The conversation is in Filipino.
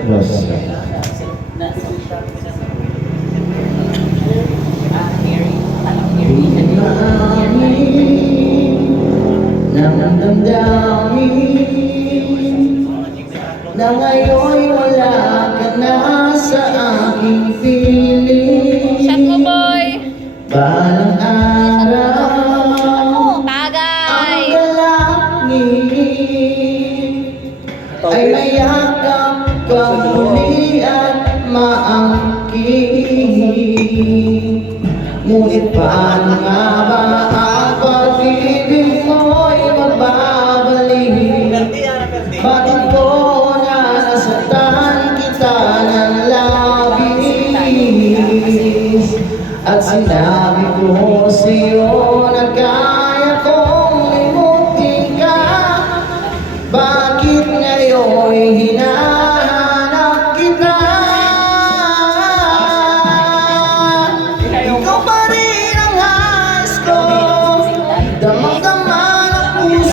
Nang damdamin na ngayon'y wala ka na sa aking piling. Shot mo, boy! Balang araw Tagay! ang dalangin ay mayakap ka muli at maangkin. Ngunit paano nga ba ang pag-ibig mo'y magbabalik? Bakit ko nasasaktan kita ng labis at sinabi